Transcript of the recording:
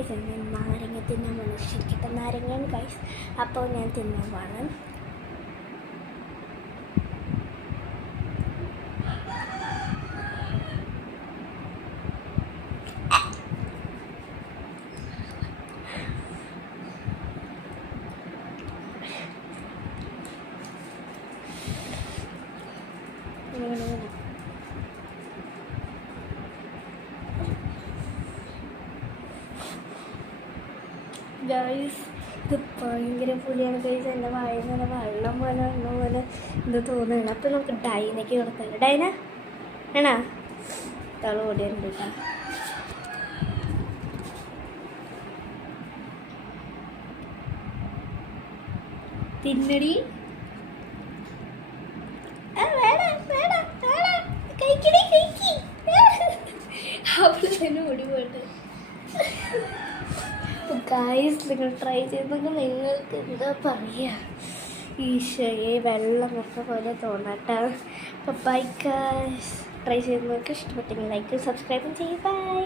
Guys ഞാൻ നാരങ്ങ തിന്നാൻ വേണം. ശരിക്കും നാരങ്ങയാണ് ഗൈസ്. അപ്പോൾ ഞാൻ തിന്നാൻ വേണം. ഗൈസ് ഇത് ഭയങ്കര പുളിയാണ് ഗൈസ്. എൻ്റെ വായിൽ നിന്ന് വെള്ളം പോലെ ഇത് തോന്നുന്നുണ്ട്. അപ്പം നമുക്ക് ഡൈനയ്ക്ക് കൊടുക്കാം. ഡൈന ആണോ തള ഓടിയുണ്ട് കേട്ടോ. തിന്നടി അവള് തന്നെ ഓടി പോയിട്ട്. ഗൈസ് നിങ്ങൾ ട്രൈ ചെയ്തെങ്കിൽ നിങ്ങൾക്ക് എന്താ പറയുക, ഈശോയെ വെള്ളമൊക്കെ പോലെ തോന്നട്ടെ. അപ്പോൾ ബൈ ഗൈസ്. ട്രൈ ചെയ്യുന്നവർക്ക് ഇഷ്ടപ്പെട്ടെങ്കിൽ ലൈക്ക് സബ്സ്ക്രൈബും ചെയ്യും. ബൈ.